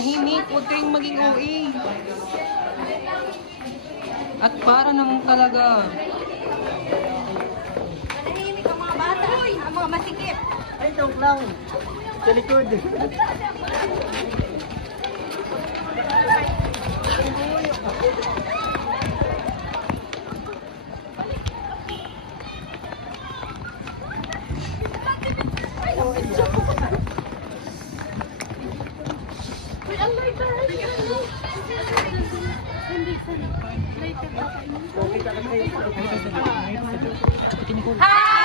Manahimik, huwag kayong maging OA. At para naman talaga. Manahimik ang mga bata, ang mga masikip. Ay, joke lang. Sa likod. Happy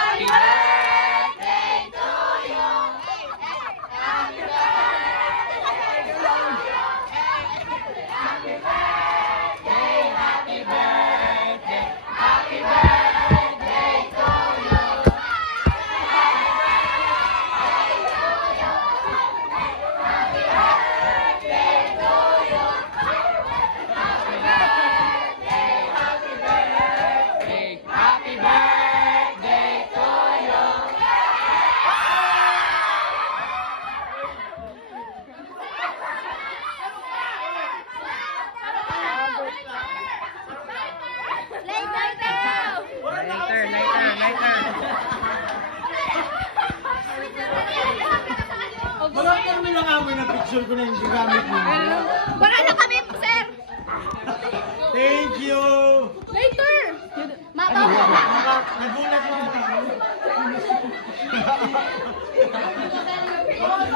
Wala ka naman lang amoy na picture ko na yung gamit mo. Wala na kami, sir! Thank you! Later! Mabaw! Nagulat mo ako.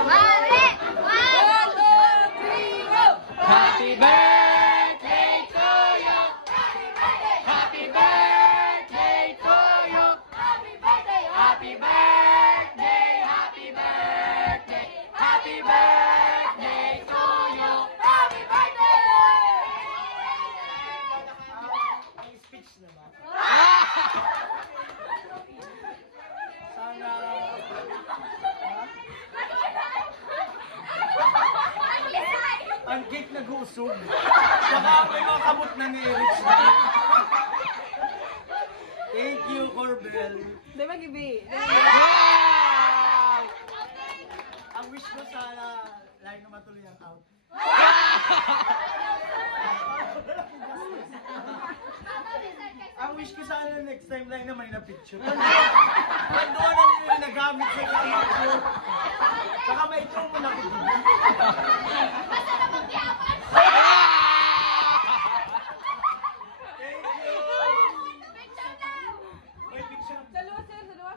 Mare! 1, 2, 3, go! Happy birthday to you! Happy birthday to you! Happy birthday! Happy birthday! Happy birthday! Happy birthday to you! Happy birthday! Ang speech naman. Sana... Ang cake nag-uusog. Saka may mga kamot na ni Erich na. Thank you, Corbel. Di ba, Gibi? Ang wish ko sana, lagi na matuloy ang out. Ang wish ko sana next time lang na may na-picture. Panduan na nila yung nagamit sa gamit ko. Saka may ito mo na ko dito. Thank you! May picture. Dalawa, sir. Dalawa.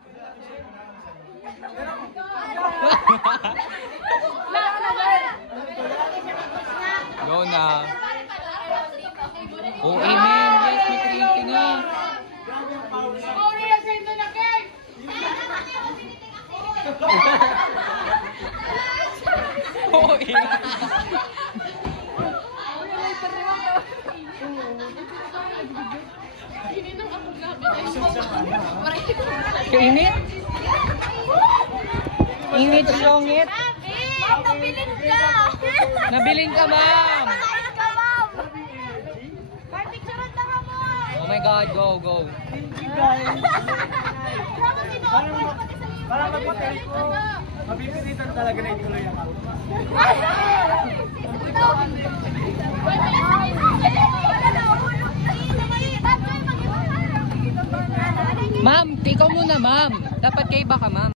Go na. Oh, amen. Yes, may creating na. Grabe ang power na. Oh, amen. Kainit? Init siyongit. Ma'am, nabilin ka! Nabiling ka, ma'am. Nakain ka, ma'am! May picturean na ka, ma'am! Oh my God, go, go. Thank you guys. Dapat sinuot mo pati sa iyo. Para mag-hotel ko. Mabibiritan talaga na ituloy ang out. Ma'am, ikaw muna, ma'am. Dapat kay baka, ma'am.